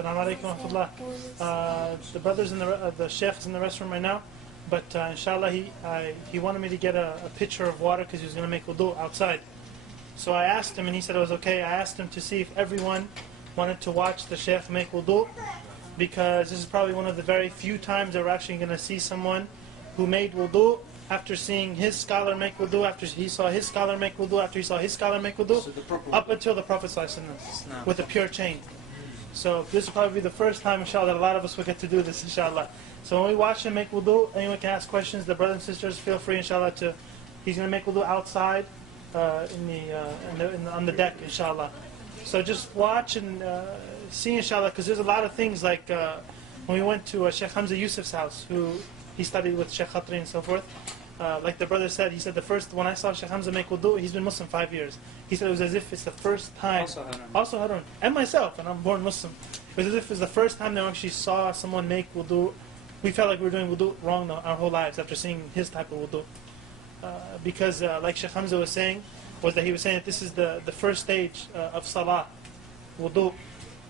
Assalamu alaikum wa rahmatullah. The brothers in the Shaykh is in the restroom right now, but inshallah he wanted me to get a pitcher of water because he was going to make wudu outside. So I asked him and he said it was okay. I asked him to see if everyone wanted to watch the Shaykh make wudu, because this is probably one of the very few times that we're actually going to see someone who made wudu after seeing his scholar make wudu, after he saw his scholar make wudu, after he saw his scholar make wudu, up until the Prophet ﷺ with a pure chain. So this will probably be the first time, inshallah, that a lot of us will get to do this, inshallah. So when we watch him make wudu, anyone can ask questions. The brothers and sisters, feel free, inshallah, he's going to make wudu outside on the deck, inshallah. So just watch and see, inshallah, because there's a lot of things like when we went to Shaykh Hamza Yusuf's house, who he studied with Shaykh Khatri and so forth. Like the brother said, he said when I saw Shaykh Hamza make wudu, he's been Muslim 5 years. He said it was as if it's the first time. Also Harun. And myself, and I'm born Muslim. It was as if it's the first time that we actually saw someone make wudu. We felt like we were doing wudu wrong our whole lives after seeing his type of wudu. Because like Shaykh Hamza was saying, he was saying that this is the first stage of salah, wudu.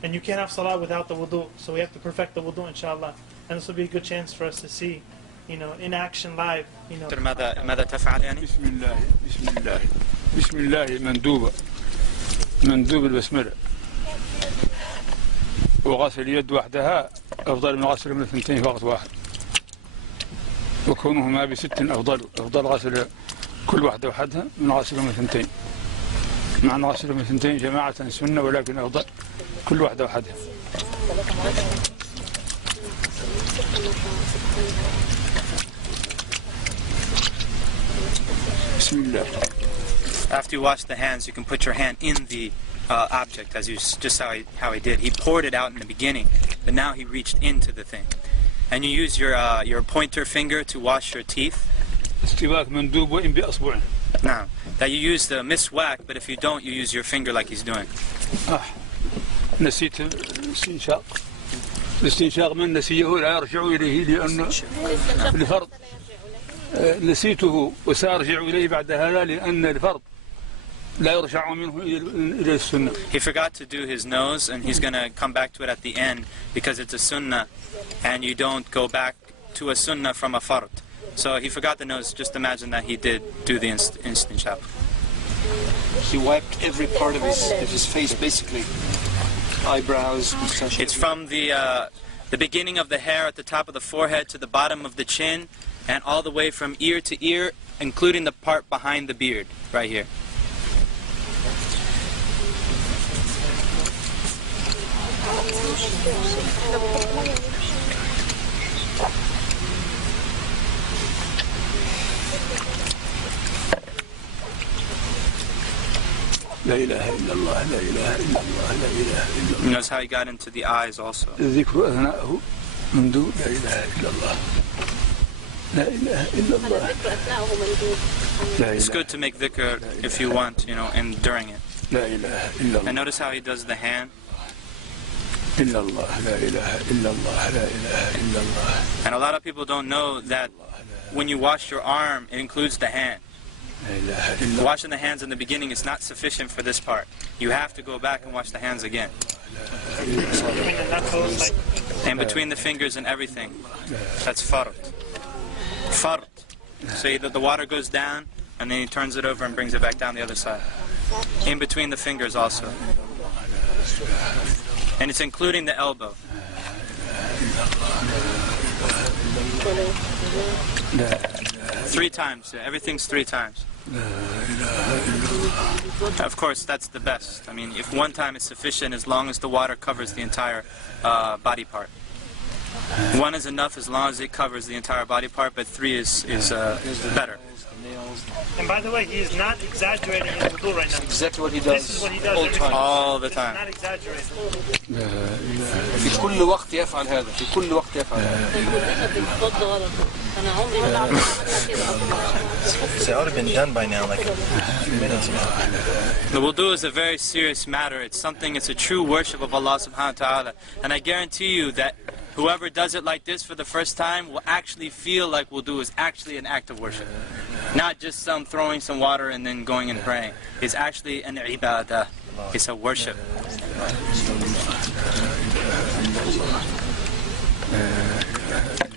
And you can't have salah without the wudu. So we have to perfect the wudu, inshallah. And this will be a good chance for us to see, in action live. ماذا تفعل يعني؟ بسم الله مندوب البسملة، وغسل اليد وحدها أفضل من غسل من الثنتين في وقت واحد، وكونهما بست أفضل غسل كل واحدة وحدها من غسل من الثنتين، مع أن غسل من الثنتين جماعة سنة، ولكن أفضل كل واحدة وحدها. After you wash the hands, you can put your hand in the object, as just how he did. He poured it out in the beginning, but now he reached into the thing. And you use your pointer finger to wash your teeth. Now, that you use the miswak, but if you don't, you use your finger like he's doing. نسيت الاستنشاق من نسيه لا يرجع إليه لأن الفرض نسيته وسأرجع إليه بعد هذا لأن الفرض لا يرجع منه إلى السنة. He forgot to do his nose, and he's going to come back to it at the end because it's a sunnah, and you don't go back to a sunnah from a fard. So he forgot the nose. Just imagine that he did do the istinshaq. He wiped every part of his face, basically. Eyebrows, mustache. It's from the beginning of the hair at the top of the forehead to the bottom of the chin, and all the way from ear to ear, including the part behind the beard, right here. لا إله إلا الله لا إله إلا الله لا إله إلا الله. Notice how he got into the eyes also. الذكر أثناءه مندوب لا إله إلا الله لا إله إلا الله. It's good to make dhikr if you want, and during it. لا إله إلا الله. And notice how he does the hand. إلا الله لا إله إلا الله لا إله إلا الله. And a lot of people don't know that when you wash your arm, it includes the hand. Washing the hands in the beginning is not sufficient for this part. You have to go back and wash the hands again. And between the fingers and everything. That's fard. Fard. So the water goes down, and then he turns it over and brings it back down the other side. In between the fingers also. And it's including the elbow. Three times. Everything's 3 times. Of course, that's the best. I mean, if 1 time is sufficient, as long as the water covers the entire body part. 1 is enough as long as it covers the entire body part, but 3 is better. And by the way, he is not exaggerating his wudu right now. Exactly what he does. This is what he does all the time. Not exaggerating. في كل وقت يفعل هذا. في كل وقت يفعل هذا. So it would have been done by now, like a few minutes ago. The wudu is a very serious matter. It's a true worship of Allah subhanahu wa ta'ala. And I guarantee you that whoever does it like this for the first time will actually feel like wudu is actually an act of worship. Not just throwing some water and then going and praying. It's actually an ibadah. It's a worship.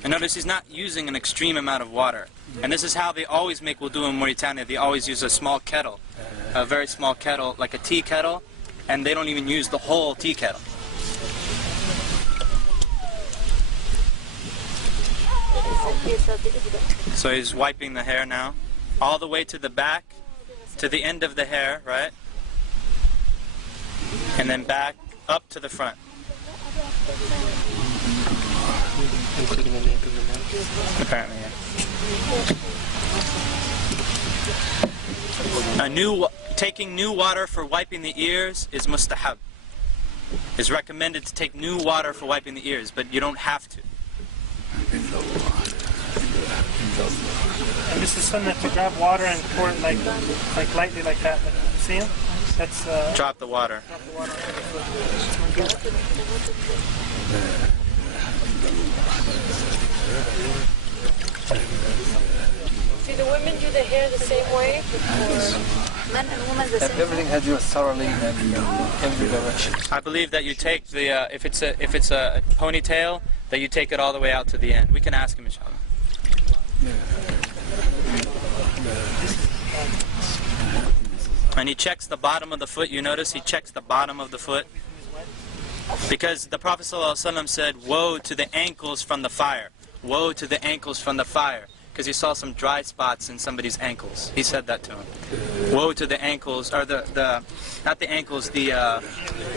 And notice he's not using an extreme amount of water. And this is how they always make wudu in Mauritania. They always use a small kettle, a very small kettle, like a tea kettle, and they don't even use the whole tea kettle. So he's wiping the hair now, all the way to the back, to the end of the hair, right? And then back up to the front. Apparently, yeah. Taking new water for wiping the ears is mustahab. It's recommended to take new water for wiping the ears, but you don't have to. And this is sunnah to grab water and pour it like lightly like that. Like, see him? That's drop the water. Drop the water. Do the women do the hair the same way? Men and women the same. Everything has you thoroughly in every direction. I believe that you take the if it's a ponytail, that you take it all the way out to the end. We can ask him, inshallah. And he checks the bottom of the foot. You notice he checks the bottom of the foot, because the Prophet ﷺ said, "Woe to the ankles from the fire! Woe to the ankles from the fire!" Because he saw some dry spots in somebody's ankles. He said that to him. Woe to the ankles, or not the ankles, the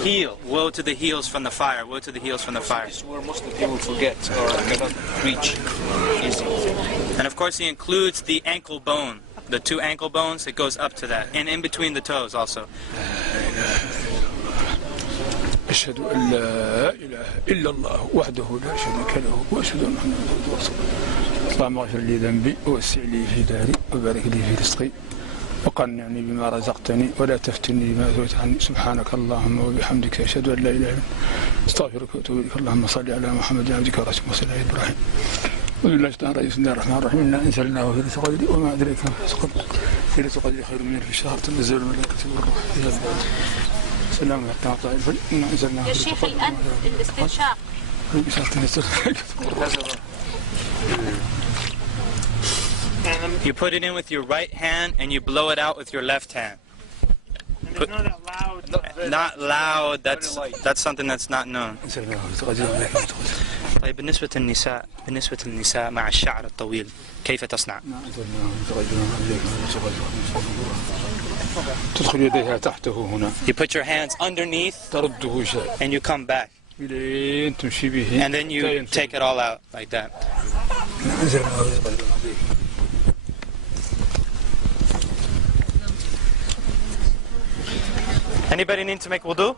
heel. Woe to the heels from the fire. Woe to the heels from the fire. This is where Muslim people forget or cannot reach easily. And of course he includes the ankle bone, the two ankle bones. It goes up to that, and in between the toes also. أشهد أن لا إله إلا الله وحده لا شريك له وأشهد أن محمدا عبده ورسوله. اللهم اغفر لي ذنبي ووسع لي في داري وبارك لي في رزقي وقنعني بما رزقتني ولا تفتني بما أثرت عني. سبحانك اللهم وبحمدك أشهد أن لا إله إلا أنت أستغفرك وأتوب إليك. اللهم صل على محمد عبدك ورسولك وصل على إبراهيم. وبالله بسم الله الرحمن الرحيم. إنا أنزلناه في ليلة القدر وما أدريك ما ليلة القدر خير من ألف شهر تنزل الملائكة والروح فيها. سلام حتى مطلع الفجر. إنا أنزلناه يا شيخ الآن الاستنشاق. You put it in with your right hand and you blow it out with your left hand. And it's not that loud. Not loud. That's something that's not known. طيب بالنسبة للنساء مع الشعر الطويل كيف تصنع؟ تدخل يديها تحته هنا. You put your hands underneath ترده شيء. and you come back. تمشي به. And then you take it all out like that. Anybody need to make wudu?